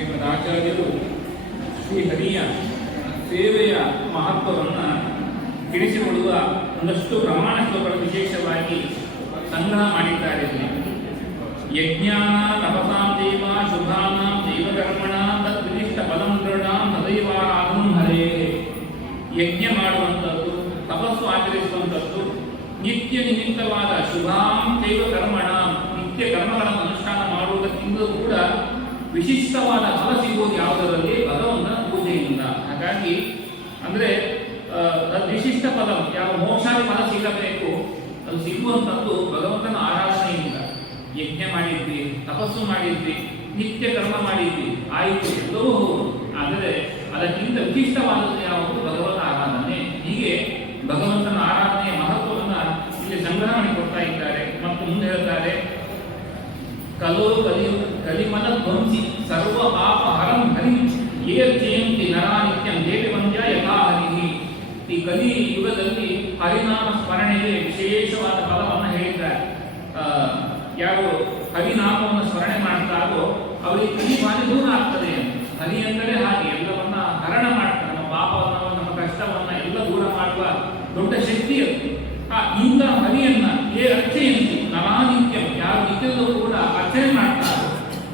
ಶ್ರೀಮದಾಚಾರ್ಯರು ಶ್ರೀಹರಿಯ ಸೇವೆಯ ಮಹತ್ವವನ್ನು ತಿಳಿಸಿಕೊಡುವ ಒಂದಷ್ಟು ಪ್ರಮಾಣ ಶ್ಲೋಕಗಳು ವಿಶೇಷವಾಗಿ ಸಂಗ್ರಹ ಮಾಡಿದ್ದಾರೆ. ಯಜ್ಞಾನ ತಪಸಾಂ ದೇವ ಶುಭಾನಾಂ ದೈವಕರ್ಮಣಾಂ ತದ್ವಿಶಿಷ್ಟ ಫಲಂ ದೃಢಾಂ ತದೈವಾರಾಧಂ ಹರೇ. ಯಜ್ಞ ಮಾಡುವಂಥದ್ದು, ತಪಸ್ಸು ಆಚರಿಸುವಂಥದ್ದು, ನಿತ್ಯ ನಿಮಿತ್ತವಾದ ಶುಭಾಂ ದೈವಕರ್ಮಣಾಂ ನಿತ್ಯ ಕರ್ಮಗಳನ್ನು ಅನುಷ್ಠಾನ ಮಾಡುವುದಕ್ಕಿಂತಲೂ ಕೂಡ ವಿಶಿಷ್ಟವಾದ ಫಲ ಸಿಗುವುದು ಯಾವುದರಲ್ಲಿ? ಭಗವಂತನ ಪೂಜೆಯಿಂದ. ಹಾಗಾಗಿ ಅಂದರೆ ವಿಶಿಷ್ಟ ಫಲ ಯಾವ ಮೋಕ್ಷಾದಿ ಫಲ ಸಿಗಬೇಕು ಅದು ಸಿಗುವಂಥದ್ದು ಭಗವಂತನ ಆರಾಧನೆಯಿಂದ. ಯಜ್ಞ ಮಾಡಿದ್ವಿ, ತಪಸ್ಸು ಮಾಡಿದ್ವಿ, ನಿತ್ಯ ಕರ್ಮ ಮಾಡಿದ್ವಿ, ಆಯಿತು, ಎಲ್ಲವೂ ಹೌದು. ಆದರೆ ಅದಕ್ಕಿಂತ ವಿಶಿಷ್ಟವಾದದ್ದು ಯಾವುದು? ಭಗವಂತನ ಆರಾಧನೆ. ಹೀಗೆ ಭಗವಂತನ ಆರಾಧನೆಯ ಮಹತ್ವವನ್ನು ಇಲ್ಲಿ ಸಂಗ್ರಹ ಮಾಡಿಕೊಡ್ತಾ ಇದ್ದಾರೆ. ಮತ್ತು ಮುಂದೆ ಹೇಳ್ತಾರೆ, ಕಲೋ ಕಲಿಮಲ ಧ್ವಂಸಿ ಸರ್ವ ಪಾಪ ಹರಂ ಹರಿ ಜಯಂತಿ ನರಾ ನಿತ್ಯಂ ದೇವಿ ವಂದ್ಯ ಯಥಾ ಹರಿ. ಈ ಕಲಿ ಯುಗದಲ್ಲಿ ಹರಿನಾಮ ಸ್ಮರಣೆಗೆ ವಿಶೇಷವಾದ ಫಲವನ್ನು ಹೇಳಿದ್ದಾರೆ. ಯಾರು ಹರಿನಾಮವನ್ನು ಸ್ಮರಣೆ ಮಾಡ್ತಾರೋ ಅವರಿಗೆ ಕಲಿ ಬಾರಿ ದೂರ ಆಗ್ತದೆ. ಹರಿ ಅಂದರೆ ಹಾಗೆ ಎಲ್ಲವನ್ನ ಹರಣ ಮಾಡ್ತಾರೆ, ನಮ್ಮ ಪಾಪವನ್ನು, ನಮ್ಮ ಕಷ್ಟವನ್ನ ಎಲ್ಲ ದೂರ ಮಾಡುವ ದೊಡ್ಡ ಶಕ್ತಿ ಅದು. ಇಂಥ ಹರಿಯನ್ನ ಅರ್ಚೆಯಂತಿ ನರಾನಿತ್ಯಂ ಯಾರು ನಿತ್ಯದಲ್ಲೂ ಕೂಡ ಅರ್ಚನೆ ಮಾಡ್ತಾರೆ.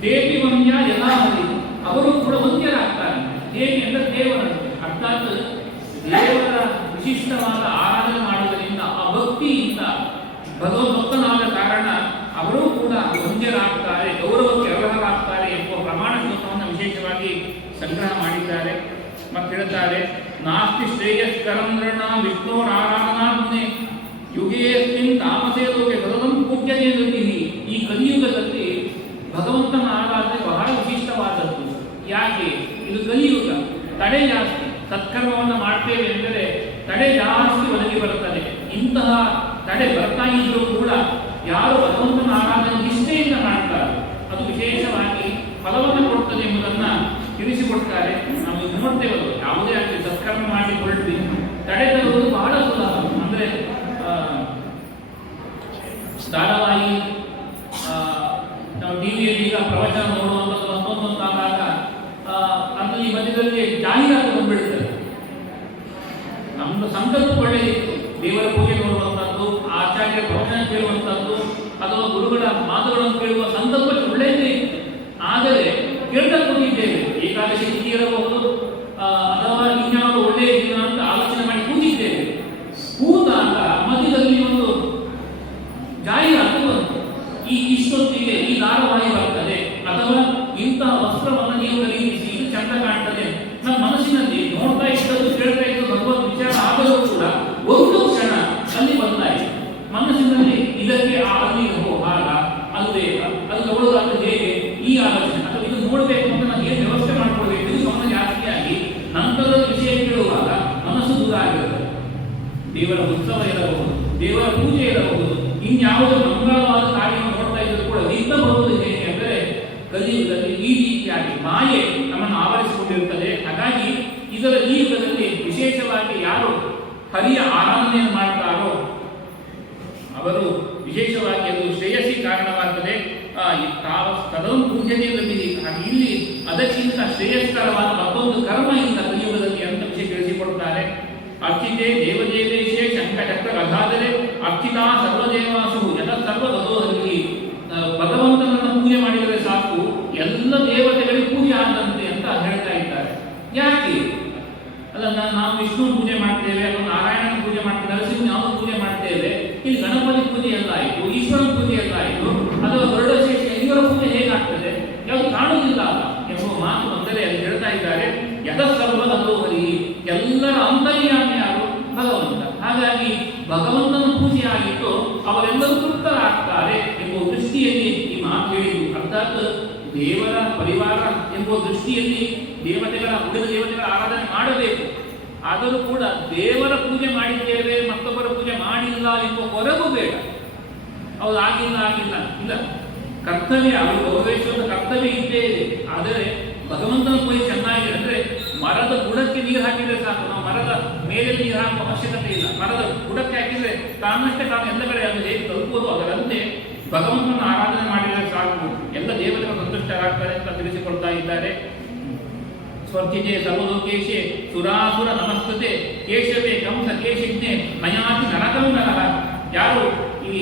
ದೇವಿ ವಂದ್ಯ ಯಥಾ ಹರಿ, ಅವರು ಕೂಡ ವಂದ್ಯರಾಗ್ತಾರೆ. ದೇವಿ ಅಂದರೆ ದೇವರಂತೆ. ಅರ್ಥಾತ್ ದೇವರ ವಿಶಿಷ್ಟವಾದ ಆರಾಧನೆ ಮಾಡುವುದರಿಂದ ಆ ಭಕ್ತಿಯಿಂದ ಭಗವದ್ಭಕ್ತನಾದ ಕಾರಣ ಅವರೂ ಕೂಡ ವಂದ್ಯರಾಗ್ತಾರೆ, ಗೌರವಕ್ಕೆ ಅರ್ಹರಾಗ್ತಾರೆ ಎಂಬ ಪ್ರಮಾಣ ಶ್ಲೋಕವನ್ನು ವಿಶೇಷವಾಗಿ ಸಂಗ್ರಹ ಮಾಡಿದ್ದಾರೆ. ಮತ್ತು ಹೇಳ್ತಾರೆ, ನಾಸ್ತಿ ಶ್ರೇಯಸ್ಕರಂ ನೃಣ ವಿಷ್ಣುರಾರಾಧನಾ ಮುನೆ ಯುಗೇಸ್ಮಿನ್ ತಾಮಸೇ ಲೋಕೆ ಸತತಂ ಪೂಜ್ಯತೆ ಗತಿಹಿ. ಈ ಕಲಿಯುಗದಲ್ಲಿ ಭಗವಂತನ ಆರಾಧನೆ ಬಹಳ ವಿಶಿಷ್ಟವಾದದ್ದು. ಯಾಕೆ? ಇದು ಕಲಿಯುಗ, ತಡೆ ಜಾಸ್ತಿ. ಸತ್ಕರ್ಮವನ್ನು ಮಾಡ್ತೇವೆ ಎಂದರೆ ತಡೆ ಜಾಸ್ತಿ ಒದಗಿ ಬರುತ್ತದೆ. ಇಂತಹ ತಡೆ ಬರ್ತಾ ಇದ್ರೂ ಕೂಡ ಯಾರು ಭಗವಂತನ ಆರಾಧನೆ ನಿಷ್ಠೆಯಿಂದ ಮಾಡ್ತಾರೆ ಅದು ವಿಶೇಷವಾಗಿ ಫಲವನ್ನು ಕೊಡ್ತದೆ ಎಂಬುದನ್ನು ತಿಳಿಸಿಕೊಡ್ತಾರೆ. ನಾವು ಇದು ನೋಡ್ತೇವಲ್ಲ, ಯಾವುದೇ ಆಗಲಿ ಸತ್ಕರ್ಮ ಮಾಡಿ ಹೊರಟ್ವಿ, ತಡೆ ತರುವುದು ಬಹಳ ಸುಲಭ. ಅಂದರೆ ಧಾರಾವಾಹಿ, ನಾವು ಟಿವಿಯಲ್ಲಿ ಈಗ ಪ್ರವಚನ ನೋಡುವಂಥದ್ದು ಮತ್ತೊಂದೊಂದಾದಾಗ ಅದು ಈ ಮಧ್ಯದಲ್ಲಿ ಜಾಹೀರಾತು ಬಂದ್ಬಿಡ್ತದೆ. ನಮ್ಮದು ಸಂಕಲ್ಪ ಒಳ್ಳೆಯದಿತ್ತು, ದೇವರ ಪೂಜೆ ನೋಡುವಂಥದ್ದು, ಆಚಾರ್ಯರ ಪ್ರವಚನ ಕೇಳುವಂಥದ್ದು ಅಥವಾ ಗುರುಗಳ ಮಾತುಗಳನ್ನು ಕೇಳುವ ಸಂಕಲ್ಪ ಒಳ್ಳೆಯದೇ ಇತ್ತು. ಆದರೆ ಕೇಳ್ತಾ ಕೂತಿದ್ದೇವೆ, ಏಕಾದಶಿ ತಿಥಿ ಇರಬಹುದು ಅಥವಾ ಇನ್ಯಾವುದು ಒಳ್ಳೆಯ ದಿನ ಅಂತ ಆಲೋಚನೆ ಮಾಡಿ ಕೂತಿದ್ದೇವೆ. ಕೂತಾಗ ಮಧ್ಯದಲ್ಲಿ ಒಂದು ಜಾಹೀರಾತು ಬಂತು, ಇಷ್ಟೊತ್ತಿಗೆ ಈ ಧಾರಾವಾಹಿ ಬರ್ತದೆ ಅಥವಾ ಇಂತಹ ವಸ್ತ್ರವನ್ನು ನೀವು ಖರೀದಿಸಿ, ಇದು ಚಂದ ಕಾಣ್ತದೆ. ನಮ್ಮ ಮನಸ್ಸಿನಲ್ಲಿ ನೋಡ್ತಾ ಇದ್ದದ್ದು, ಕೇಳ್ತಾ ಇದ್ದು ಭಗವದ್ ವಿಚಾರ ಆದರೂ ಕೂಡ ಒಂದು ಕ್ಷಣ ಅಲ್ಲಿ ಬದಲಾಯಿತು. ಮನಸ್ಸಿನಲ್ಲಿ ಇದಕ್ಕೆ ಅಲ್ಲಿ ಹಾಗ ಅದು ಬೇಗ, ಅದು ತಗೊಳ್ಳೋದಾದ್ರೆ ಹೇಗೆ, ಈ ಆಲೋಚನೆ ಅಥವಾ ಇದು ನೋಡಬೇಕು ಅಂತ ನಾನು ಏನು ವ್ಯವಸ್ಥೆ ಮಾಡ್ಕೊಳ್ಬೇಕು, ಇದು ಗಮನ ಜಾಸ್ತಿಯಾಗಿ ನಂತರದ ವಿಷಯ ಕೇಳುವಾಗ ಮನಸ್ಸು ದೂರ ಆಗಿರುತ್ತದೆ. ದೇವರ ಉತ್ಸವ ಇರಬಹುದು, ದೇವರ ಪೂಜೆ ಇರಬಹುದು, ಇನ್ಯಾವುದೇ ಮಂಗಳವಾದ ಕಾರ್ಯವನ್ನು ನೋಡ್ತಾ ಇದ್ದರೂ ಕೂಡ ವಿಘ್ನ ಬರುವುದು ಹೇಗೆ ಅಂದರೆ ಕಲಿಯುಗದಲ್ಲಿ ಈ ರೀತಿಯಾಗಿ ಮಾಯೆ ನಮ್ಮನ್ನು ಆವರಿಸಿಕೊಂಡಿರುತ್ತದೆ. ಹಾಗಾಗಿ ಇದರ ಈ ಯುಗದಲ್ಲಿ ವಿಶೇಷವಾಗಿ ಯಾರು ಹರಿಯ ಆರಾಧನೆಯನ್ನು ಮಾಡ್ತಾರೋ ಅವರು ವಿಶೇಷವಾಗಿ ಅದು ಶ್ರೇಯಸ್ಸಿ ಕಾರಣವಾಗ್ತದೆ. ಕದಂ ಪೂಜನೆ ಲಭಿಸಿ. ಹಾಗೆ ಇಲ್ಲಿ ಅದಕ್ಕಿಂತ ಶ್ರೇಯಸ್ಕರವಾದ ಮತ್ತೊಂದು ಕರ್ಮ ಇಲ್ಲ ಕಲಿಯುಗದಲ್ಲಿ ಅಂತ ವಿಷಯ ತಿಳಿಸಿಕೊಡ್ತಾರೆ. ಅರ್ಚಿತೆ ದೇವದೇವೇಶೇ ಶಂಕಚಕ್ರ ಗದಾಧರೆ ಅರ್ಚಿತಾ ಸರ್ವದೇವಾಸು ಯಥ ಸರ್ವಗತೋಹರಿ. ಭಗವಂತನನ್ನು ಪೂಜೆ ಮಾಡಿದರೆ ಸಾಕು, ಎಲ್ಲ ದೇವತೆಗಳಿಗೆ ಪೂಜೆ ಆದಂತೆ ಅಂತ ಹೇಳ್ತಾ ಇದ್ದಾರೆ. ಯಾಕೆ? ಅಲ್ಲ, ನಾವು ವಿಷ್ಣು ಪೂಜೆ ಮಾಡ್ತೇವೆ ಅಥವಾ ನಾರಾಯಣನ ಪೂಜೆ ಮಾಡ್ತೇವೆ, ನರಸಿಂಹ ನಾವು ಪೂಜೆ ಮಾಡ್ತೇವೆ, ಇಲ್ಲಿ ಗಣಪತಿ ಪೂಜೆ ಎಲ್ಲ ಆಯಿತು, ಈಶ್ವರನ ಪೂಜೆ ಎಲ್ಲ ಆಯಿತು, ಅಥವಾ ಗರುಡಶೇಷ ಇವರ ಪೂಜೆ ಹೇಗಾಗ್ತದೆ? ಯಾವುದು ಕಾಣುವುದಿಲ್ಲ ಎಂಬ ಮಾತು ಬಂದರೆ ಅಲ್ಲಿ ಹೇಳ್ತಾ ಇದ್ದಾರೆ, ಯಥ ಸರ್ವಗತೋಹರಿ, ಎಲ್ಲರ ಅಂತರ್ಯಾಮಿ ಯಾರು? ಭಗವಂತ. ಹಾಗಾಗಿ ಭಗವಂತನ ಪೂಜೆ ಆಗಿತ್ತು, ಅವರೆಲ್ಲರೂ ತೃಪ್ತರಾಗ್ತಾರೆ ಎಂಬ ದೃಷ್ಟಿಯಲ್ಲಿ ಈ ಮಾತು ಹೇಳಿದ್ದು. ಅರ್ಥಾತ್ ದೇವರ ಪರಿವಾರ ಎಂಬ ದೃಷ್ಟಿಯಲ್ಲಿ ದೇವತೆಗಳ ಉಳಿದ ದೇವತೆಗಳ ಆರಾಧನೆ ಮಾಡಬೇಕು. ಆದರೂ ಕೂಡ ದೇವರ ಪೂಜೆ ಮಾಡಿದ್ದೇವೆ, ಮತ್ತೊಬ್ಬರ ಪೂಜೆ ಮಾಡಿಲ್ಲ ಎಂಬ ಹೊರಗೂ ಬೇಡ. ಹೌದು, ಆಗಿಲ್ಲ ಇಲ್ಲ, ಕರ್ತವ್ಯ ಅವರು ಗೌರವಿಸುವ ಕರ್ತವ್ಯ ಇದ್ದೇ ಇದೆ. ಆದರೆ ಭಗವಂತನ ಪೂಜೆ ಚೆನ್ನಾಗಿದೆ ಅಂದರೆ ಮರದ ಬುಡಕ್ಕೆ ನೀರು ಹಾಕಿದರೆ ಸಾಕು. ನಾವು ಮರದ ಮೇಲೆ ನೀರು ಹಾಕುವ ಅವಶ್ಯಕತೆ ಇಲ್ಲ. ಮರದ ಬುಡಕ್ಕೆ ಹಾಕಿದರೆ ತಾನಷ್ಟೇ ತಾನು ಎಲ್ಲ ಕಡೆ ಅದು ಹೇಗೆ ತಲುಪುವುದು. ಅದರಂತೆ ಭಗವಂತನ ಆರಾಧನೆ ಮಾಡಿದರೆ ಸಾಕು, ಎಲ್ಲ ದೇವತೆಗಳು ಸಂತುಷ್ಟರಾಗ್ತಾರೆ ಅಂತ ತಿಳಿಸಿಕೊಡ್ತಾ ಇದ್ದಾರೆ. ಸ್ವರ್ಚಿತೆ ಸರ್ವಲೋಕೇಶೆ ಸುರಾಸುರ ನಮಸ್ಕೃತೆ ಕೇಶವೇ ಕಂಸ ಕೇಶಿಜ್ಞೆ ನಯಾತಿ ನರಕಂ ನರಃ. ಯಾರು ಈ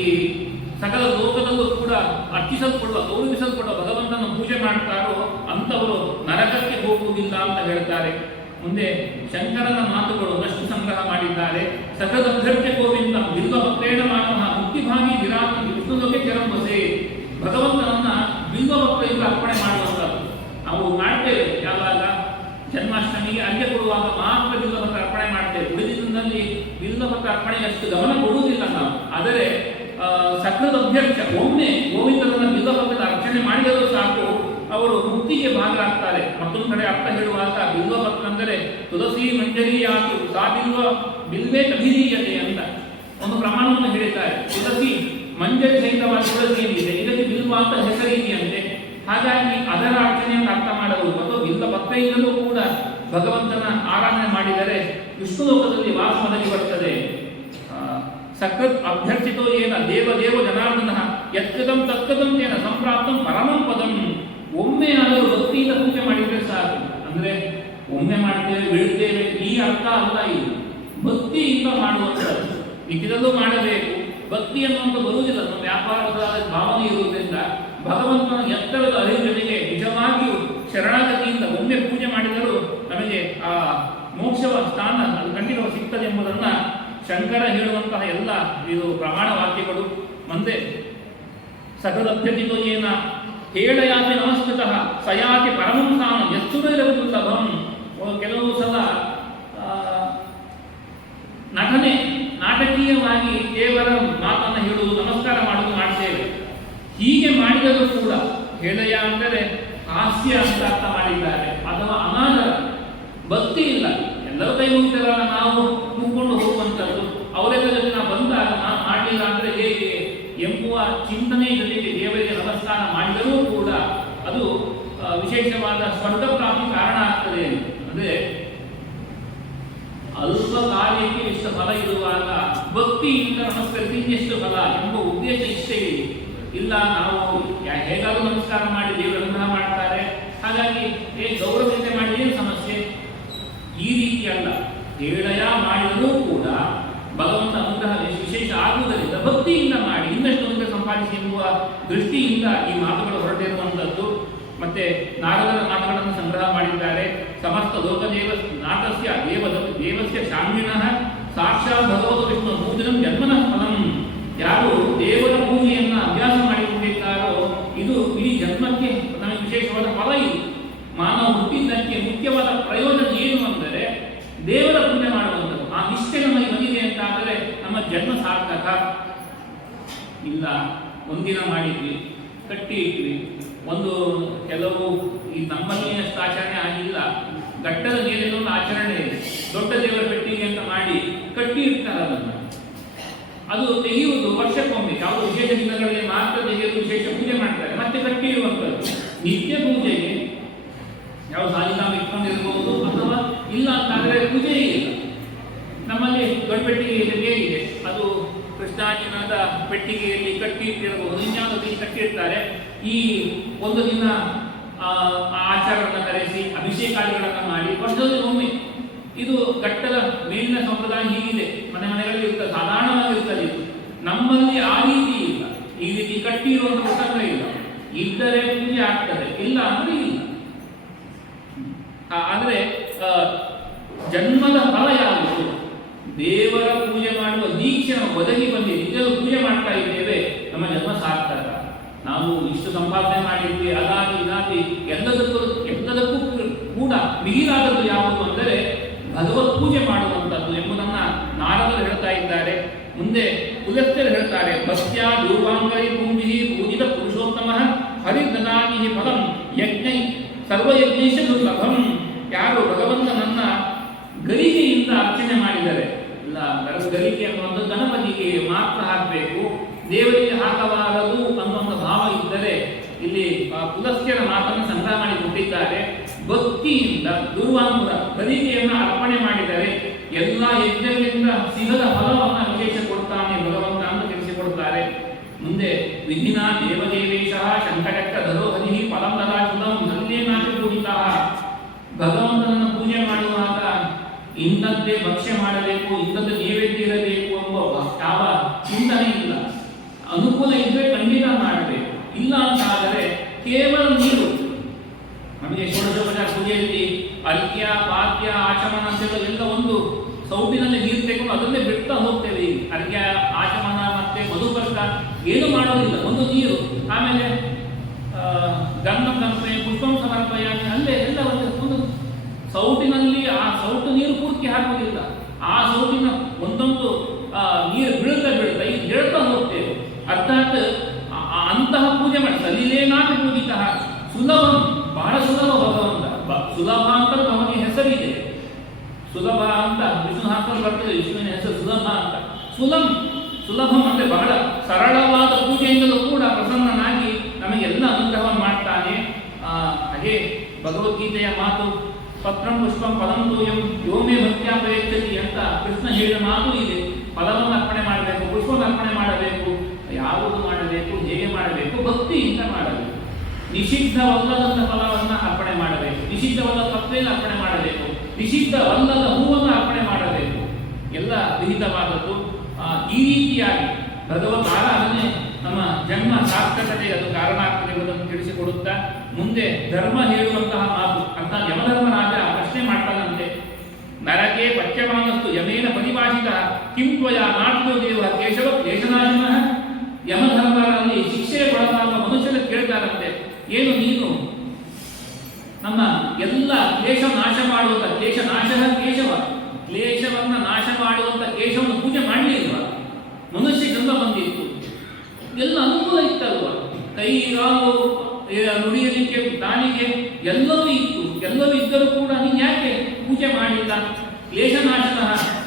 ಸಕಲ ಲೋಕದಲ್ಲೂ ಕೂಡ ಅರ್ಚಿಸಲ್ಪಡುವ ಗೌರವಿಸಲ್ಪಡುವ ಭಗವಂತನ ಪೂಜೆ ಮಾಡ್ತಾರೋ ಅಂಥವರು ನರಕಕ್ಕೆ ಹೋಗುವುದಿಲ್ಲ ಅಂತ ಹೇಳ್ತಾರೆ. ಮುಂದೆ ಶಂಕರನ ಮಾತುಗಳು ನಷ್ಟು ಸಂಗ್ರಹ ಮಾಡಿದ್ದಾರೆ. ಸಕಲದಭ್ಯರ್ಥ್ಯ ಗೋವಿಂದ ಬಿಲ್ವ ಭಕ್ತೇಣ ಮಾನವ ಮುಕ್ತಿಭಾಗಿ ವಿರಾಟ್ ವಿಷ್ಣುಲೋಕೆ ಚರಂಬಸೆ. ಭಗವಂತನನ್ನ ಬಿಲ್ವ ಭಕ್ತಿಯಿಂದ ಅರ್ಪಣೆ ಮಾಡುವಂಥದ್ದು ನಾವು ಮಾಡ್ತೇವೆ. ಯಾವಾಗ ಜನ್ಮಾಷ್ಟಮಿಗೆ ಅರ್ಘ್ಯ ಕೊಡುವಾಗ ಮಾತ್ರ ಬಿಲ್ವಭಕ್ತ ಅರ್ಪಣೆ ಮಾಡ್ತೇವೆ. ಉಳಿದಿದ್ದಲ್ಲಿ ಬಿಲ್ವಭಕ್ತ ಅರ್ಪಣೆಗೆ ಅಷ್ಟು ಗಮನ ಕೊಡುವುದಿಲ್ಲ ನಾವು. ಆದರೆ ಸಕಲದ ಅಭ್ಯರ್ಥ ಒಮ್ಮೆ ಗೋವಿಂದನ ಬಿಲ್ವಭಕ್ತದ ಅರ್ಚನೆ ಮಾಡಿದರೂ ಸಾಕು, ಅವರು ಮುಕ್ತಿಗೆ ಭಾಗರಾಗ್ತಾರೆ. ಮತ್ತೊಂದು ಕಡೆ ಅರ್ಥ ಹೇಳುವಾಗ ಬಿಲ್ವಭಕ್ತ ಅಂದರೆ ತುಳಸಿ ಮಂಜರಿಯಾತು ಸಾ ಬಿಲ್ವೇ ಅಭಿಧೀಯತೆ ಅಂತ ಒಂದು ಪ್ರಮಾಣವನ್ನು ಹೇಳಿದ್ದಾರೆ. ತುಳಸಿ ಮಂಜರಿ ಸಹಿತವಾದ ತುಳಸಿ ಏನಿದೆ ಇದಕ್ಕೆ ಬಿಲ್ವ ಅಂತ ಹೆಸರಿದೆಯಂತೆ. ಹಾಗಾಗಿ ಅದರ ಅರ್ಚನೆಯನ್ನು ಅರ್ಥ ಮಾಡಬಹುದು. ಮತ್ತು ಬಿಲ್ವ ಭಕ್ತಿಯಿಂದಲೂ ಕೂಡ ಭಗವಂತನ ಆರಾಧನೆ ಮಾಡಿದರೆ ವಿಷ್ಣು ಲೋಕದಲ್ಲಿ ವಾಸವದಲ್ಲಿ ಬರ್ತದೆ. ಸಕೃತ್ ಅಭ್ಯರ್ಥಿತೋ ಏನ ದೇವದೇವ ಜನಾರ್ದನ ಯತ್ಕೃತಂ ತತ್ಕೃತಂ ತೇನ ಸಂಪ್ರಾಪ್ತಂ ಪರಮಂ ಪದಂ. ಒಮ್ಮೆ ಆದರೂ ಭಕ್ತಿಯಿಂದ ಪೂಜೆ ಮಾಡಿದರೆ ಸಾಕು. ಅಂದ್ರೆ ಒಮ್ಮೆ ಮಾಡ್ತೇವೆ ಬಿಡುತ್ತೇವೆ ಈ ಅರ್ಥ ಅಲ್ಲ. ಇದು ಭಕ್ತಿಯಿಂದ ಮಾಡುವಂಥದ್ದು. ಮಿಕ್ಕಿದಲ್ಲೂ ಮಾಡಬೇಕು. ಭಕ್ತಿ ಅನ್ನುವಂಥ ಬರುವುದಿಲ್ಲ. ನಮ್ಮ ವ್ಯಾಪಾರದ ಭಾವನೆ ಇರುವುದರಿಂದ ಭಗವಂತನ ಎತ್ತರದ ಅರಿವಿಗೆ ನಿಜವಾಗಿಯೂ ಶರಣಾಗತಿಯಿಂದ ಒಮ್ಮೆ ಪೂಜೆ ಮಾಡಿದರೂ ನಮಗೆ ಆ ಮೋಕ್ಷವ ಸ್ಥಾನ ಅದು ಖಂಡಿತ ಸಿಗ್ತದೆ ಎಂಬುದನ್ನು ಶಂಕರ ಹೇಳುವಂತಹ ಎಲ್ಲ ಇದು ಪ್ರಮಾಣ ವಾಕ್ಯಗಳು. ಮುಂದೆ ಸಕಲಭ್ಯತಿತೋ ಏನ ಹೇಳಯಾತಿ ನಮಸ್ಕೃತಃ ಸಯಾತಿ ಪರಮಂ ಸ್ಥಾನ ಯಸ್ತುರೈರವದುಲ್ಲಭಂ. ಕೆಲವು ಸಲ ನಾಟಕೀಯವಾಗಿ ದೇವರ ಮಾತನ್ನು ಹೇಳುವುದು, ನಮಸ್ಕಾರ ಮಾಡುವುದು ಮಾಡ್ತೇವೆ. ಹೀಗೆ ಮಾಡಿದರೂ ಕೂಡ ಹೇಳಯ ಅಂದರೆ ಹಾಸ್ಯ ಅಂತ ಅರ್ಥ ಮಾಡಿದ್ದಾರೆ, ಅಥವಾ ಅನಾದರ, ಭಕ್ತಿ ಇಲ್ಲ. ಎಲ್ಲರೂ ಕೈ ಮುಗಿತಾರಲ್ಲ, ನಾವು ಮುಗ್ಕೊಂಡು ಹೋಗುವಂಥದ್ದು. ಅವರೆಲ್ಲ ಜೊತೆ ನಾವು ಬಂದಾಗ ನಾನು ಮಾಡಲಿಲ್ಲ ಅಂದರೆ ಹೇಗೆ ಎಂಬುವ ಚಿಂತನೆ ಜೊತೆಗೆ ದೇವರಿಗೆ ನಮಸ್ಕಾರ ಮಾಡಿದರೂ ಕೂಡ ಅದು ವಿಶೇಷವಾದ ಸ್ವರ್ಗ ಪ್ರಾಪ್ತಿ ಕಾರಣ ಆಗ್ತದೆ. ಅಂದರೆ ಅಲ್ಪ ಕಾರ್ಯಕ್ಕೆ ಎಷ್ಟು ಫಲ ಇರುವಾಗ ಭಕ್ತಿಯಿಂದ ನಮಸ್ಕರಿಸಿ ಇನ್ನೆಷ್ಟು ಫಲ ಎಂಬ ಉದ್ದೇಶ ಇಷ್ಟೇ ಇಲ್ಲ. ನಾವು ಹೇಗಾದರೂ ನಮಸ್ಕಾರ ಮಾಡಿ ದೇವರ ಅನುಗ್ರಹ ಮಾಡ್ತಾರೆ, ಹಾಗಾಗಿ ಗೌರವದಿಂದ ಮಾಡಿ ಏನು ಸಮಸ್ಯೆ, ಈ ರೀತಿ ಅಲ್ಲ. ಹೇಳಯ ಮಾಡಿದರೂ ಕೂಡ ಭಗವಂತ ಅನುಗ್ರಹ ವಿಶೇಷ ಆಗುವುದರಿಂದ ಭಕ್ತಿಯಿಂದ ಮಾಡಿ ಇನ್ನಷ್ಟು ಅನುಗ್ರಹ ಸಂಪಾದಿಸಿ ಎನ್ನುವ ದೃಷ್ಟಿಯಿಂದ ಈ ಮಾತುಗಳು ಹೊರಟಿರುವಂಥದ್ದು. ಮತ್ತೆ ನಾರದರ ಮಾತುಗಳನ್ನು ಸಂಗ್ರಹ ಮಾಡಿದ್ದಾರೆ. ಸಮಸ್ತ ಲೋಕದೇವ ನಾಥಸ್ಯ ದೇವಸ್ಯ ಶಾಂಗಿನಃ ಸಾಕ್ಷಾತ್ ಭಗವತ ವಿಷ್ಣು ಪೂಜನಂ ಜನ್ಮನಃ ಫಲಂ. ಯಾರು ದೇವರ ಪೂಜೆಯನ್ನು ಅಭ್ಯಾಸ ಮಾಡಿಕೊಂಡಿದ್ದಾರೋ ಇದು ಈ ಜನ್ಮಕ್ಕೆ ನಮಗೆ ವಿಶೇಷವಾದ ಫಲ. ಇದು ಮಾನವ ಹುಟ್ಟಿದ್ದಕ್ಕೆ ಮುಖ್ಯವಾದ ಪ್ರಯೋಜನ ಏನು ಅಂದರೆ ದೇವರ ಪೂಜೆ ಮಾಡುವಂಥದ್ದು. ಆ ನಿಷ್ಠೆ ನಮಗೆ ಬಂದಿದೆ ಅಂತಾದರೆ ನಮ್ಮ ಜನ್ಮ ಸಾರ್ಥಕ. ಇಲ್ಲ ಒಂದಿನ ಮಾಡಿದ್ವಿ, ಕಟ್ಟಿ ಇಟ್ವಿ, ಒಂದು ಕೆಲವು ಈ ನಮ್ಮಲ್ಲಿ ಅಷ್ಟು ಆಚರಣೆ ಆಗಿಲ್ಲ, ಘಟ್ಟದ ಮೇಲೆ ಒಂದು ಆಚರಣೆ ಇದೆ. ದೊಡ್ಡ ದೇವರ ಪೆಟ್ಟಿಗೆ ಅಂತ ಮಾಡಿ ಕಟ್ಟಿ ಇರ್ತಾರೆ. ಅದನ್ನು ಅದು ತೆಗೆಯುವುದು ವರ್ಷಕ್ಕೊಮ್ಮೆ, ಯಾವ ವಿಶೇಷ ದಿನಗಳಲ್ಲಿ ಮಾತ್ರ ತೆಗೆಯುವುದು, ವಿಶೇಷ ಪೂಜೆ ಮಾಡ್ತಾರೆ. ಮತ್ತೆ ಕಟ್ಟಿ ಇರುವಂಥದ್ದು ನಿತ್ಯ ಪೂಜೆಗೆ ಯಾವ ಸಾಲಿಗ್ರಾಮ ಇಟ್ಕೊಂಡಿರ್ಬೋದು, ಅಥವಾ ಇಲ್ಲ ಅಂತಾದರೆ ಪೂಜೆ ಇಲ್ಲ. ನಮ್ಮಲ್ಲಿ ದೊಡ್ಡ ಪೆಟ್ಟಿಗೆಯಲ್ಲಿ ಹೇಗಿದೆ, ಅದು ಕೃಷ್ಣಾಜಿನದ ಪೆಟ್ಟಿಗೆಯಲ್ಲಿ ಕಟ್ಟಿ ಇಟ್ಟಿರಬಹುದು, ಇನ್ಯಾವುದರಲ್ಲಿ ಕಟ್ಟಿರ್ತಾರೆ. ಈ ಒಂದು ದಿನ ಆಚಾರವನ್ನು ಕರೆಸಿ ಅಭಿಷೇಕಾದಿಗಳನ್ನು ಮಾಡಿ ವರ್ಷದಲ್ಲಿ ಒಮ್ಮೆ. ಇದು ಘಟ್ಟದ ಮೇಲಿನ ಸಂಪ್ರದಾಯ ಹೀಗಿದೆ, ಮನೆ ಮನೆಗಳಲ್ಲಿ ಇರ್ತದೆ, ಸಾಧಾರಣವಾಗಿರ್ತದೆ. ನಮ್ಮಲ್ಲಿ ಆ ರೀತಿ ಇಲ್ಲ, ಈ ರೀತಿ ಕಟ್ಟಿ ಇರುವಂಥ ಪ್ರಸಂಗ ಇಲ್ಲ. ಇದ್ದರೆ ಪೂಜೆ ಆಗ್ತದೆ, ಇಲ್ಲ ಅಂದರೆ ಇಲ್ಲ. ಆದರೆ ಜನ್ಮದ ಫಲ ಯಾವುದು? ದೇವರ ಪೂಜೆ ಮಾಡುವ ದೀಕ್ಷೆ ನಾವು ಒದಗಿ ಬಂದಿದೆ, ಇದೆಲ್ಲ ಪೂಜೆ ಮಾಡ್ತಾ ಇದ್ದೇವೆ, ನಮ್ಮ ಜನ್ಮ ಸಾರ್ಥಕ. ನಾವು ಇಷ್ಟು ಸಂಪಾದನೆ ಮಾಡಿದ್ವಿ, ಅದಾಗಿ ಇದಾಗಿ ಎಲ್ಲದಕ್ಕೂ ಕೂಡ ಮಿಗಿಲಾದದ್ದು ಯಾವುದು ಅಂದರೆ ಭಗವತ್ ಪೂಜೆ ಮಾಡುವಂಥದ್ದು ಎಂಬುದನ್ನು ನಾರದರು ಹೇಳ್ತಾ ಇದ್ದಾರೆ. ಮುಂದೆ ಪುಲಸ್ತ್ಯರು ಹೇಳ್ತಾರೆ, ಭಕ್ತ್ಯ ದೂರ್ವಾಂಗೈ ಭೂಮಿ ಪೂಜಿತ ಪುರುಷೋತ್ತಮ ಹರಿದದಾನಿ ಫಲಂ ಯಜ್ಞೈ ಸರ್ವಯಜ್ಞೇಶ ದುರ್ಲಭಂ. ಯಾರು ಭಗವಂತನನ್ನ ಗರಿಕೆಯಿಂದ ಅರ್ಚನೆ ಮಾಡಿದರೆ, ಇಲ್ಲ ಗರಿಕೆ ಅನ್ನುವಂಥ ಗಣಪತಿಗೆ ಮಾತ್ರ ಹಾಕಬೇಕು, ದೇವರಿಗೆ ಹಾಕಬಾರದು ಅನ್ನುವಂಥ ಭಾವ ಇದ್ದರೆ ಇಲ್ಲಿ ಪುಲಸ್ತ್ಯರ ಮಾತನ್ನು ಸಂಗ್ರಹ ಮಾಡಿ ಕೊಟ್ಟಿದ್ದಾರೆ. ಭಕ್ತಿಯಿಂದ ದುರ್ವಾಂಗುರ ಗರಿಕೆಯನ್ನು ಅರ್ಪಣೆ ಮಾಡಿದರೆ ಎಲ್ಲ ಯಜ್ಞಗಳಿಂದ ಸಿಗದ ಫಲವನ್ನು ವಿಶೇಷ ಕೊಡ್ತಾನೆ ಭಗವಂತ ಅಂತ ತಿಳಿಸಿಕೊಡ್ತಾರೆ. ಮುಂದೆ ವಿಧಿನ ದೇವದೇವೇಶ ಶಂಕಚಕ್ರ ಧರೋಹರಿ ಫಲಂ ದದಾಶುಧಂ ನಲ್ಲೇನಾಚ ಪೂಜಿತಃ. ಭಗವಂತನನ್ನು ಪೂಜೆ ಮಾಡುವಾಗ ಇಂಥದ್ದೇ ಭಕ್ಷ್ಯ ಮಾಡಬೇಕು, ಇಂಥದ್ದು ನೈವೇದ್ಯ ಇರಬೇಕು ಎಂಬ ಯಾವ ಚಿಂತನೆ ಇಲ್ಲ. ಅನುಕೂಲ ಇದ್ದರೆ ಖಂಡಿತ ಮಾಡಬೇಕು, ಇಲ್ಲ ಅಂತಾದರೆ ಕೇವಲ ನೀರು. ನಮಗೆ ಷೋಡಶೋಪಚಾರ ಪೂಜೆಯಲ್ಲಿ ಅರ್ಘ್ಯ ಪಾದ್ಯ ಆಚಮನ ಅಂತೆಲ್ಲ ಎಲ್ಲ ಒಂದು ಸೌಟಿನಲ್ಲಿ ನೀರು ತೆಗೆದು ಅದನ್ನೇ ಬಿಡ್ತಾ ಹೋಗ್ತೇವೆ. ಈಗ ಅರ್ಘ್ಯ ಆಚಮನ ಮತ್ತೆ ಮಧುಪರ್ಕ ಏನು ಮಾಡೋದಿಲ್ಲ, ಒಂದು ನೀರು. ಆಮೇಲೆ ಗಂಧಂ ಸಮರ್ಪಯ ಪುಷ್ಪಂ ಸಮರ್ಪಯ ಅಲ್ಲೇ ಎಲ್ಲ ಒಂದು ಸೌಟಿನಲ್ಲಿ ಆ ಸೌಟು ನೀರು ಪೂರ್ತಿ ಹಾಕುವುದಿಲ್ಲ, ಆ ಸೌಟಿನ ಒಂದೊಂದು ನೀರು ಬೀಳ್ತಾ ಈಗ ಹೇಳ್ತಾ ಹೋಗ್ತೇವೆ. ಅರ್ಥಾತ್ ಅಂತಹ ಪೂಜೆ ಮಾಡಿ ಸಲಿಲೇನಾಥ ಪೂಜಿತಃ ಸುಲಭಂ, ಬಹಳ ಸುಲಭ ಭಗವಂತ. ಸುಲಭ ಅಂತ ನಮಗೆ ಹೆಸರಿದೆ, ಸುಲಭ ಅಂತ ವಿಷ್ಣು ಹಾಕಲು ಬರ್ತದೆ, ವಿಷ್ಣುವಿನ ಹೆಸರು ಸುಲಭ ಅಂತ. ಸುಲಭಂ ಅಂದ್ರೆ ಬಹಳ ಸರಳವಾದ ಪೂಜೆಯಿಂದಲೂ ಕೂಡ ಪ್ರಸನ್ನನಾಗಿ ನಮಗೆಲ್ಲ ಅನುಗ್ರಹವನ್ನು ಮಾಡ್ತಾನೆ. ಹಾಗೆ ಭಗವದ್ಗೀತೆಯ ಮಾತು ಪತ್ರಂ ಪುಷ್ಪಂ ಫಲಂ ತೋಯಂ ಯೋಮೇ ಭಕ್ತ್ಯಾ ಪ್ರಯಚ್ಛತಿ ಅಂತ ಕೃಷ್ಣ ಹೇಳಿದ ಮಾತು ಇದೆ. ಫಲವನ್ನು ಅರ್ಪಣೆ ಮಾಡಬೇಕು, ಪುಷ್ಪವನ್ನು ಅರ್ಪಣೆ ಮಾಡಬೇಕು, ಯಾವುದು ಮಾಡಬೇಕು, ಹೇಗೆ ಮಾಡಬೇಕು, ಭಕ್ತಿಯಿಂದ ಮಾಡಬೇಕು. ನಿಷಿದ್ಧವಲ್ಲದಂತ ಫಲವನ್ನು ಅರ್ಪಣೆ ಮಾಡಬೇಕು, ನಿಷಿದ್ಧವಲ್ಲದ ಪತ್ರೆಯನ್ನು ಅರ್ಪಣೆ ಮಾಡಬೇಕು, ನಿಷಿದ್ಧವಲ್ಲದ ಹೂವನ್ನು ಅರ್ಪಣೆ ಮಾಡಬೇಕು, ಎಲ್ಲ ವಿಹಿತವಾದದ್ದು. ಈ ರೀತಿಯಾಗಿ ಭಗವತ್ ಆರಾಧನೆ ನಮ್ಮ ಜನ್ಮ ಸಾರ್ಥಕತೆ ಅದು ಕಾರಣ ಆಗ್ತದೆ ಎಂಬುದನ್ನು ತಿಳಿಸಿಕೊಡುತ್ತಾ ಮುಂದೆ ಧರ್ಮ ಹೇಳುವಂತಹ ಮಾತು. ಅರ್ಥಾತ್ ಯಮಧರ್ಮರಾಜ ಪ್ರಶ್ನೆ ಮಾಡ್ತಾನಂತೆ, ನರಕೆ ಪಚ್ಯಮಾನಸ್ತು ಯಮೇನ ಪರಿಭಾಷಿತ ಕಿಂ ತ್ವಯ ನಾಟ್ಯೋ ದೇವ ಕೇಶವ ಕ್ಲೇಶನಾಶನಃ. ಯಮಧರ್ಮರಲ್ಲಿ ಶಿಕ್ಷೆ ಕೊಡಲಾದ ಮನುಷ್ಯರು ಕೇಳ್ತಾರಂತೆ, ಏನು ನೀನು ನಮ್ಮ ಎಲ್ಲ ಕ್ಲೇಶ ನಾಶ ಮಾಡುವಂತ ಕ್ಲೇಶನಾಶ ಕೇಶವ, ಕ್ಲೇಶವನ್ನ ನಾಶ ಮಾಡುವಂತ ಕೇಶವನ್ನು ಪೂಜೆ ಮಾಡಲಿಲ್ವ? ಮನುಷ್ಯ ಜನ್ಮ ಬಂದಿತ್ತು, ಎಲ್ಲ ಅನುಕೂಲ ಇತ್ತಲ್ವ, ಕೈ ಕಾಲು ನುಡಿಯಲಿಕ್ಕೆ ದಾನಿಗೆ ಎಲ್ಲವೂ ಇತ್ತು, ಎಲ್ಲವೂ ಇದ್ದರೂ ಕೂಡ ನೀನು ಯಾಕೆ ಪೂಜೆ ಮಾಡಿಲ್ಲ? ಕ್ಲೇಶನಾಶನ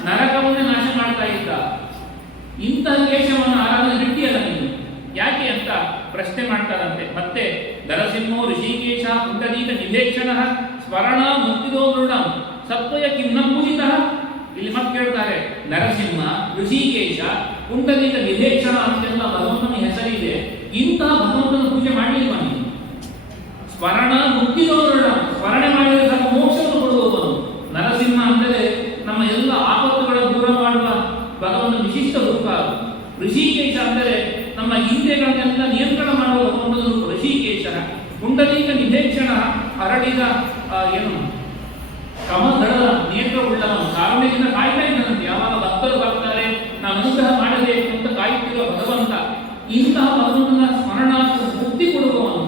ನರಕವನ್ನೇ ನಾಶ ಮಾಡ್ತಾ ಇದ್ದ, ಇಂತಹ ಕ್ಲೇಶವನ್ನು ಆರಾಧನೆ ಬಿಟ್ಟಿಯಲ್ಲ ನೀನು ಯಾಕೆ ಅಂತ ಪ್ರಶ್ನೆ ಮಾಡ್ತಾರಂತೆ. ಮತ್ತೆ ನರಸಿಂಹೋ ಋಷಿಕೇಶ ಪುಂಡರೀಕ ನಿವೇಕ್ಷಣ ಸ್ಮರಣ ಮುಕ್ತಿದೋ ಮೃಡಂ ಸತ್ವಯ ಕಿನ್ನ ಪೂಜಿತಃ. ಇಲ್ಲಿ ಮತ್ತೆ ಕೇಳ್ತಾರೆ, ನರಸಿಂಹ ಋಷಿಕೇಶ ಪುಂಡರೀಕ ನಿವೇಕ್ಷಣ ಅಂತೆಲ್ಲ ಭಗವಂತನ ಹೆಸರಿದೆ, ಇಂತಹ ಭಗವಂತನ ಪೂಜೆ ಮಾಡಲಿಲ್ವ ನೀನು? ಸ್ಮರಣ ಮುಕ್ತಿದೋ ಮೃಡಂ, ಸ್ಮರಣೆ ಮಾಡಿದರೆ ಸಾಕು ಮೋಕ್ಷವನ್ನು ಕೊಡುವವನು. ನರಸಿಂಹ ಅಂದರೆ ನಮ್ಮ ಎಲ್ಲ ಆಪತ್ತುಗಳನ್ನು ದೂರ ಮಾಡುವ ಭಗವಂತನ ವಿಶಿಷ್ಟ ರೂಪ. ಋಷಿಕೇಶ ಅಂದರೆ ನಮ್ಮ ಇಂದ್ರಿಯಗಳನ್ನೆಲ್ಲ ನಿಯಂತ್ರಣ ಮಾಡುವ ಭಗವಂತನ ರೂಪ ಋಷಿಕೇಶ. ಪುಂಡರೀಕ ನಿವೇಕ್ಷಣ ಹರಡಿದ ಏನು ಕಮದಳದ ನೇತ್ರವುಳ್ಳವನು, ಕಾರುಣ್ಯದಿಂದ ಕಾಯ್ತಾ ಇದ್ದಾನಂತೆ. ಯಾವಾಗ ಭಕ್ತರು ಬರ್ತಾರೆ ನಾವು ಅನುಗ್ರಹ ಮಾಡಬೇಕು ಅಂತ ಕಾಯುತ್ತಿರುವ ಭಗವಂತ, ಇಂತಹ ಭಗವಂತನ ಸ್ಮರಣ ಮುಕ್ತಿ ಕೊಡುವವನು.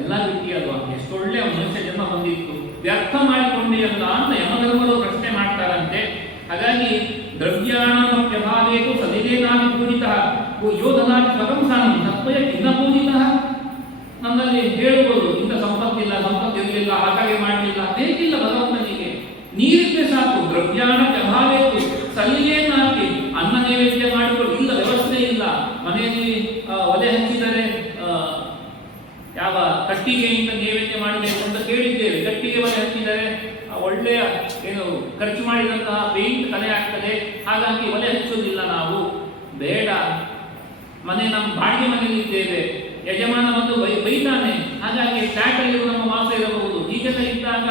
ಎಲ್ಲ ರೀತಿಯಲ್ವಾ, ಎಷ್ಟೊಳ್ಳೆಯ ಮನುಷ್ಯ ಜನ್ಮ ಬಂದಿತ್ತು, ವ್ಯರ್ಥ ಮಾಡಿಕೊಂಡೆಯಲ್ಲ ಅಂತ ಯಮಧರ್ಮರು ಪ್ರಶ್ನೆ ಮಾಡ್ತಾರಂತೆ. ಹಾಗಾಗಿ ದ್ರವ್ಯಾಣಾಪ್ಯಭಾವೇತು ಸಲಿಲೇನಾಪಿ ಪೂಜಿತಃ ಯೋಧನಾಪಿ ಸ್ವಕಂಸಾನಂ ತತ್ವಯ ಕಿನ್ನ ಪೂಜಿತಃ. ನನ್ನಲ್ಲಿ ಹೇಳುವುದು ಇಂಥ ಸಂಪತ್ತಿಲ್ಲ, ಸಂಪತ್ತಿರಲಿಲ್ಲ, ಹಾಗಾಗಿ ಮಾಡಲಿಲ್ಲ, ಬೇಕಿಲ್ಲ ಭಗವಂತನಿಗೆ. ನೀರಿದ್ರೆ ಸಾಕು. ದ್ರವ್ಯಾಣಪ್ಯಭಾವೇತು ಸಲಿಲೇನಾಪಿ, ಅನ್ನ ನೈವೇದ್ಯ ಮಾಡಿಕೊಂಡು ಇಲ್ಲ, ವ್ಯವಸ್ಥೆ ಇಲ್ಲ, ಮನೆಯಲ್ಲಿ ಒಲೆ ಹಚ್ಚಿದರೆ ಯಾವ ಕಟ್ಟಿಗೆಯಿಂದ ನೈವೇದ್ಯ ಮಾಡಬೇಕು ಅಂತ ಕೇಳಿದ್ದೇವೆ. ಕಟ್ಟಿಗೆ ಒಲೆ ಹಚ್ಚಿದರೆ ಒಳ್ಳೆಯ ಏನು ಖರ್ಚು ಮಾಡಿದಂತಹ ಪೇಂಟ್ ಕಲೆ ಆಗ್ತದೆ, ಹಾಗಾಗಿ ಒಲೆ ಹಚ್ಚುವುದಿಲ್ಲ ನಾವು. ಬೇಡ, ನಮ್ಮ ಬಾಡಿಗೆ ಮನೆಯಲ್ಲಿ ಇದ್ದೇವೆ, ಯಜಮಾನ ಬಂದು ಬೈತಾನೆ, ಹಾಗಾಗಿ ಫ್ಲಾಟಲ್ಲಿ ನಮ್ಮ ವಾಸ ಇರಬಹುದು. ಹೀಗೆಲ್ಲ ಇದ್ದಾಗ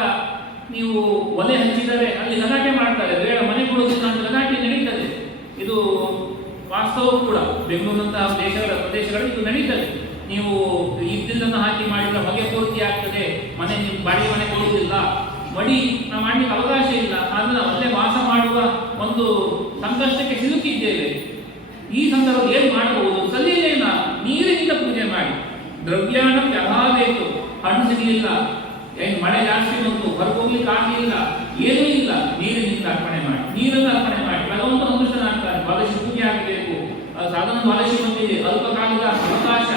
ನೀವು ಒಲೆ ಹಚ್ಚಿದರೆ ಅಲ್ಲಿ ಗಲಾಟೆ ಮಾಡ್ತಾರೆ, ಬೇಡ ಮನೆ ಕೊಡುವುದಿಲ್ಲ ಅಂತ ಗಲಾಟೆ ನಡೀತದೆ. ಇದು ವಾಸ್ತವ ಕೂಡ ಬೆಂಗಳೂರಿನಂತಹ ಪ್ರದೇಶಗಳಲ್ಲಿ ಇದು ನಡೀತದೆ. ನೀವು ಇದ್ದಿದ್ದನ್ನು ಹಾಕಿ ಮಾಡಿದ್ರೆ ಹೊಗೆ ಪೂರ್ತಿ ಆಗ್ತದೆ, ಮನೆ ನಿಮ್ಮ ಬಾಡಿಗೆ ಮನೆ ಕೊಡುವುದಿಲ್ಲ, ಮಡಿ ನಾವು ಮಾಡಲಿಕ್ಕೆ ಅವಕಾಶ ಇಲ್ಲ, ಆದರೆ ನಾವು ಅಲ್ಲೇ ವಾಸ ಮಾಡುವ ಒಂದು ಸಂಕಷ್ಟಕ್ಕೆ ಸಿಲುಕಿದ್ದೇವೆ. ಈ ಸಂದರ್ಭದಲ್ಲಿ ಏನು ಮಾಡಬಹುದು? ಸಲಿಲೇನ ನೀರಿನಿಂದ ಪೂಜೆ ಮಾಡಿ. ದ್ರವ್ಯಾಣ ವ್ಯಭಾವೇತು, ಹಣ್ಣು ಸಿಗಲಿಲ್ಲ, ಏನು ಮಳೆ ಜಾಸ್ತಿ ಬಂತು, ಹೊರಗೋಗ್ಲಿಕ್ಕೆ ಆಗಲಿಲ್ಲ, ಏನೂ ಇಲ್ಲ, ನೀರಿನಿಂದ ಅರ್ಪಣೆ ಮಾಡಿ. ನೀರನ್ನು ಅರ್ಪಣೆ ಮಾಡಿ ಭಗವಂತ ಸಂತುಷ್ಟನಾಗ್ತಾನೆ. ದ್ವಾದಶಿ ಪೂಜೆ ಆಗಬೇಕು, ಸಾಧನ ದ್ವಾದಶಿ ಬಂದಿದೆ, ಅಲ್ಪಕಾಲದ ಅವಕಾಶ,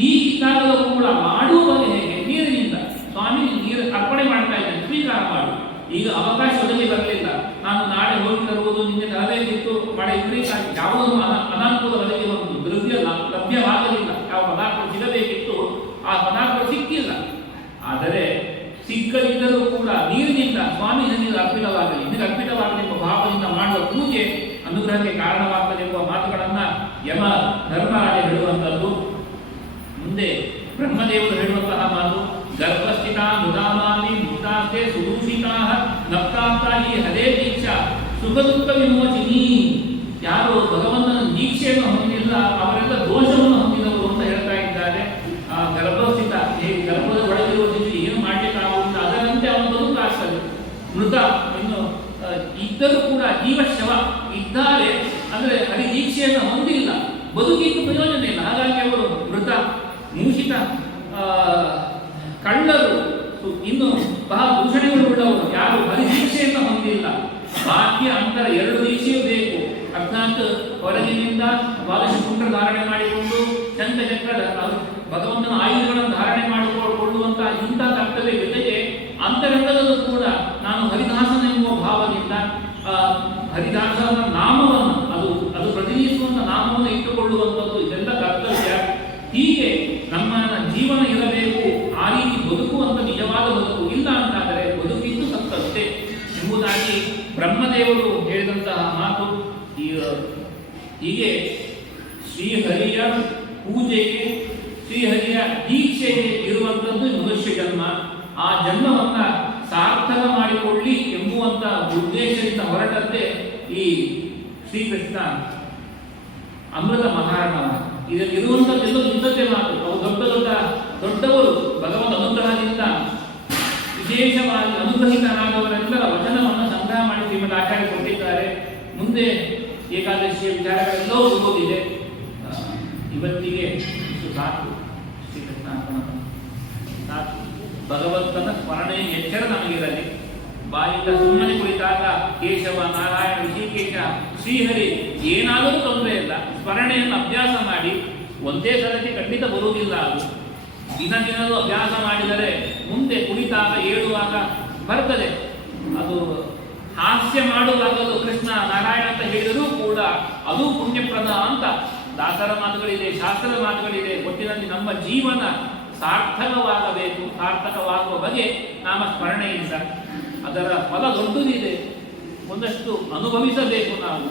ಹೀಗಿದ್ದಾಗಲೂ ಕೂಡ ಮಾಡುವುದು ಹೇಗೆ? ನೀರಿನಿಂದ. ಸ್ವಾಮಿ ನೀರು ಅರ್ಪಣೆ ಮಾಡ್ತಾ ಇದ್ದೇನೆ, ಸ್ವೀಕಾರ ಮಾಡು. ಈಗ ಅವಕಾಶ ಒದಗಿ ಬರಲಿಲ್ಲ, ನಾನು ನಾಳೆ ಹೋಗಿ ತರುವುದು, ನಿನ್ನೆ ತರಬೇಕಿತ್ತು, ಮಳೆ ಇಬ್ಬರಿಗಾಗಿ ಯಾವುದೋ ಅನಾನುಕೂಲ ಒದಗಿ ಬಂತು, ದ್ರವ್ಯ ಲಭ್ಯವಾಗಲಿಲ್ಲ, ಯಾವ ಪದಾರ್ಥ ಸಿಗಬೇಕಿತ್ತು ಆ ಪದಾರ್ಥ ಸಿಕ್ಕಿಲ್ಲ. ಆದರೆ ಸಿಕ್ಕದಿದ್ದರೂ ಕೂಡ ನೀರಿನಿಂದ ಸ್ವಾಮಿ ನನಗೆ ಅರ್ಪಿತವಾಗಲಿ, ನಿನಗೆ ಅರ್ಪಿತವಾಗಲಿ ಎಂಬ ಭಾವದಿಂದ ಮಾಡುವ ಪೂಜೆ ಅನುಗ್ರಹಕ್ಕೆ ಕಾರಣವಾಗಲಿ ಎಂಬ ಮಾತುಗಳನ್ನು ಯಮ ಧರ್ಮರಾಜ ಹೇಳುವಂಥದ್ದು. ಮುಂದೆ ಬ್ರಹ್ಮದೇವರು ಹೇಳುವಂತಹ ಮಾತು, ಗರ್ಭಸ್ಥಿತ ಮೃದಾಮಾಮಿ ಮೃತಾಸ್ತೆ ಸುದೂಷಿತಾ ನಪ್ತಾಂತಾಯಿ ಹದೇ ದೀಕ್ಷಾ ಸುಖ ದುಃಖ ವಿಮೋಚಿನಿ. ಯಾರು ಭಗವಂತನ ದೀಕ್ಷೆಯನ್ನು ಹೊಂದಿಲ್ಲ ಅವರೆಲ್ಲ ದೋಷವನ್ನು ಹೊಂದಿದವರು ಅಂತ ಹೇಳ್ತಾ ಇದ್ದಾರೆ. ಆ ಗರ್ಭಸ್ಥಿತ, ಗರ್ಭದ ಒಳಗಿರುವ ಶಿಶು ಏನು ಮಾಡಲಿಕ್ಕಾಗುವುದಿಲ್ಲ, ಅದರಂತೆ ಅವನು ಬದುಕಾಗ್ತದೆ. ಮೃತ ಇನ್ನು ಇದ್ದರೂ ಕೂಡ ಜೀವಶವ ಇದ್ದಾರೆ, ಅಂದರೆ ಹರಿದೀಕ್ಷೆಯನ್ನು ಹೊಂದಿಲ್ಲ, ಬದುಕಿದ್ದು ಪ್ರಯೋಜನ ಇಲ್ಲ. ಹಾಗಾಗಿ ಅವರು ಮೃತ. ಮೂಷಿತ, ಕಳ್ಳರು, ಇನ್ನು ಬಹಳ ದೂಷಣೆಗಳು ಉಳ್ಳವರು, ಯಾರು ಹರಿದೀಕ್ಷೆಯನ್ನು ಹೊಂದಿಲ್ಲ. ಬಾಹ್ಯ ಅಂತರ ಎರಡು ದೀಕ್ಷೆಯೂ ಬೇಕು. ಅರ್ಥಾತ್ ಹೊರಗಿನಿಂದ ದ್ವಾದಶ ಕುಂಡ ಧಾರಣೆ ಮಾಡಿಕೊಂಡು ಶಂಖಚಕ್ರ ಭಗವಂತನ ಆಯುಧಗಳನ್ನು ಧಾರಣೆ ಮಾಡಿಕೊಳ್ಳುವಂತಹ ಇಂಥ ಕರ್ತವ್ಯ ಜೊತೆಗೆ ಅಂತರಂಗದಲ್ಲೂ ಕೂಡ ನಾನು ಹರಿದಾಸನ ಎನ್ನುವ ಭಾವದಿಂದ ಹರಿದಾಸನ ನಾಮವನ್ನು ಅದು ಪ್ರತಿನಿಧಿಸುವಂಥ ನಾಮವನ್ನು ಇಟ್ಟುಕೊಳ್ಳುವಂಥದ್ದು ಇದೆಲ್ಲ ಕರ್ತವ್ಯ. ಹೀಗೆ ನಮ್ಮ ಜೀವನ ಇರಬೇಕು, ಆ ರೀತಿ ಬದುಕುವಂಥ ನಿಜವಾದ ಬದುಕು. ಇಲ್ಲ ಅಂತಾದರೆ ಬದುಕಿದ್ದು ಸತ್ತಷ್ಟೇ ಎಂಬುದಾಗಿ ಬ್ರಹ್ಮದೇವರು ಹೇಳಿದಂತಹ ಮಾತು. ಹೀಗೆ ಶ್ರೀಹರಿಯ ಪೂಜೆಗೆ, ಶ್ರೀಹರಿಯ ದೀಕ್ಷೆಗೆ ಇರುವಂಥದ್ದು ಮನುಷ್ಯ ಜನ್ಮ. ಆ ಜನ್ಮವನ್ನು ಸಾರ್ಥಕ ಮಾಡಿಕೊಳ್ಳಿ ಎಂಬುವಂಥ ಉದ್ದೇಶದಿಂದ ಹೊರಟದ್ದೇ ಈ ಶ್ರೀಕೃಷ್ಣ ಅಮೃತ ಮಹಾರಣವ. ಇದರಲ್ಲಿರುವಂಥದ್ದೆಲ್ಲೋ ಇಂಥದ್ದೇ ಮಾತು. ಅವು ದೊಡ್ಡವರು ಭಗವಂತ ಅನುಗ್ರಹದಿಂದ ವಿಶೇಷವಾಗಿ ಅನುಗ್ರಹಿತರಾದವರೆಲ್ಲರ ವಚನವನ್ನು ಸಂಗ್ರಹ ಮಾಡಿ ಶ್ರೀಮದ್ ಆಚಾರ್ಯ ಕೊಟ್ಟಿದ್ದಾರೆ. ಮುಂದೆ ಏಕಾದಶಿಯ ವಿಚಾರಗಳೆಲ್ಲವೂ ಓದಿದೆ. ಇವತ್ತಿಗೆ ಸಾಕು. ಶ್ರೀಕೃಷ್ಣ ಸಾಕು. ಭಗವಂತನ ಸ್ಮರಣೆ ಎಚ್ಚರ ನಮಗಿರಲಿ. ಬಾಯಿಂದ ಸುಮ್ಮನೆ ಕುಳಿತಾಗ ಕೇಶವ, ನಾರಾಯಣ, ಋಷಿಕೇಶ, ಶ್ರೀಹರಿ ಏನಾದರೂ ತೊಂದರೆ ಇಲ್ಲ. ಸ್ಮರಣೆಯನ್ನು ಅಭ್ಯಾಸ ಮಾಡಿ. ಒಂದೇ ಸಲಕ್ಕೆ ಖಂಡಿತ ಬರುವುದಿಲ್ಲ. ಅದು ದಿನದಿನವೂ ಅಭ್ಯಾಸ ಮಾಡಿದರೆ ಮುಂದೆ ಕುಳಿತಾಗ ಏಳುವಾಗ ಬರ್ತದೆ. ಅದು ಹಾಸ್ಯ ಮಾಡುವಾಗಲೂ ಕೃಷ್ಣ ನಾರಾಯಣ ಅಂತ ಹೇಳಿದರೂ ಕೂಡ ಅದು ಪುಣ್ಯಪ್ರದ ಅಂತ ದಾಸರ ಮಾತುಗಳಿದೆ, ಶಾಸ್ತ್ರದ ಮಾತುಗಳಿದೆ. ಒಟ್ಟಿನಲ್ಲಿ ನಮ್ಮ ಜೀವನ ಸಾರ್ಥಕವಾಗಬೇಕು. ಸಾರ್ಥಕವಾಗುವ ಬಗೆ ನಾಮ ಸ್ಮರಣೆಯಿಂದ ಅದರ ಫಲ ದೊಡ್ಡದಿದೆ. ಒಂದಷ್ಟು ಅನುಭವಿಸಬೇಕು ನಾವು.